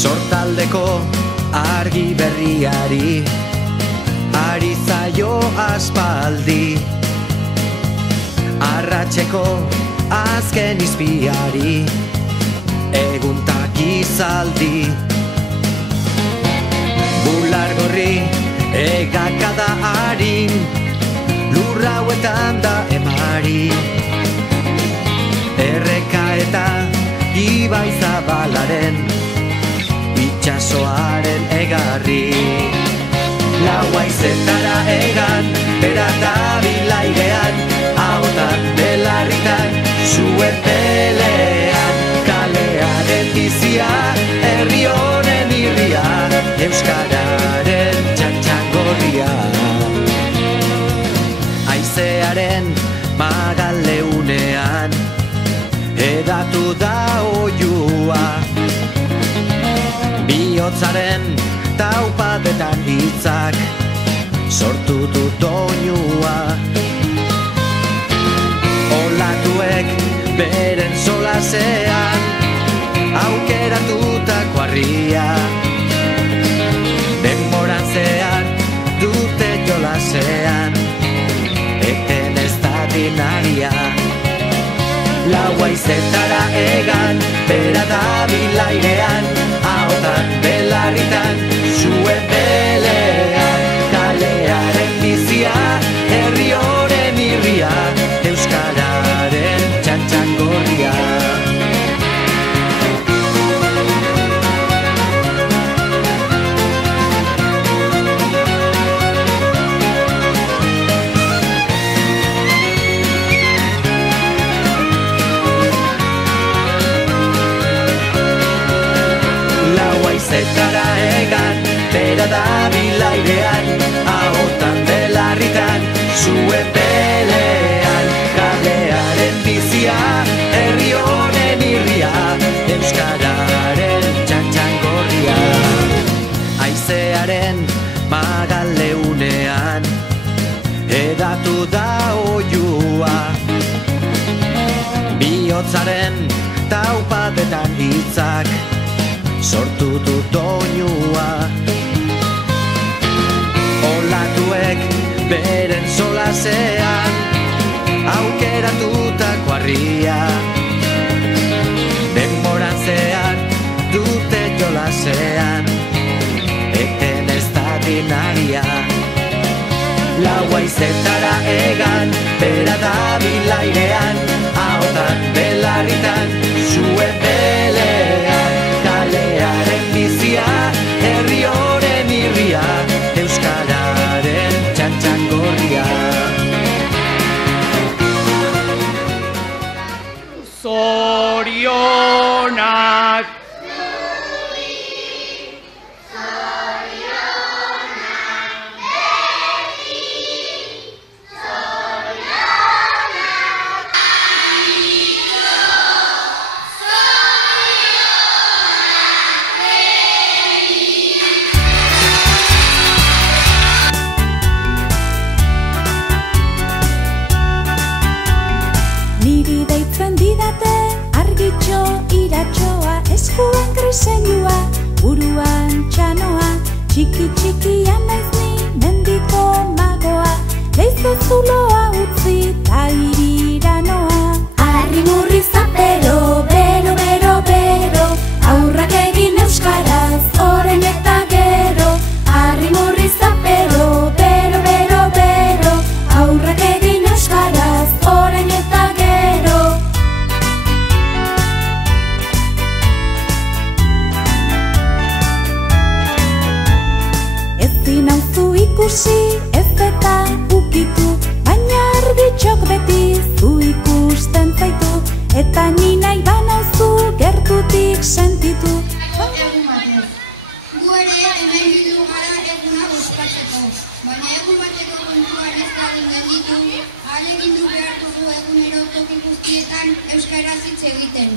Sortaldeko argi berriari ari zaio aspaldi, arratseko azken izpiari eguntak izaldi. Bular gorri egakada harin, lurra hauetan da emari, erreka eta ibai zabalaren itxasoaren egarri. Laua izetara egan, bera da bilairean, ahotan belarritan, zuen pelean, kalearen bizia, herri honen irria, euskararen txantxangorria. Aizearen magaleunean, edatu da oiua, bihotzaren taupadetan hitzak sortu du doinua. Olatuek beren solasean aukeratutako harria, denboran zehar dute jolasean, eten ez dadin aria. Laua izetara egan, bera da bilairean, ahotan belarritan, zuen pelean, kalearen bizia, herri honen irria, euskararen txantxangorria. Zetara egan, bera da bilairean, ahotan belarritan, zuen pelean, kalearen bizia, herri honen irria, euskararen txantxangorria. Aizearen magaleunean, edatu da oiua, bihotzaren taupadetan hitzak sortu du doinua. Olatuek beren solasean aukeratutako harria, denboran zehar dute jolasean, eten ez dadin aria. Laua izetara egan, bera da bilairean, ahotan belarritan, zuen pelean, kalearen bizia, herri honen irria, euskararen txantxangorria. Zorionak! Eskuan kriseinua, buruan txanoa, txiki-txikian naiz ni mendiko magoa, leize zuloa utzi ta hirira noa. Arri murri zapero, bero, bero, bero, aurrak egin euskaraz, orain eta gero. Arri murri zapero, bero, bero, bero, aurrak egin euskaraz, orain eta gero. Nauzu ikusi ez eta ukitu, baina argitxok beti zu ikusten zaitu, eta ni nahi banauzu gertutik sentitu. Egun batez, gu ere hemen bildu gara eguna ospatzeko, baina egun bateko kontuan ez dadin gelditu, ahalegindu behar dugu egunero toki guztietan euskaraz hitz egiten.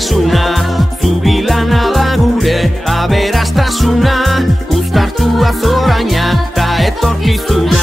gaitasuna, zubilana da gure aberastasuna, uztartua zoraina ta etorkizuna.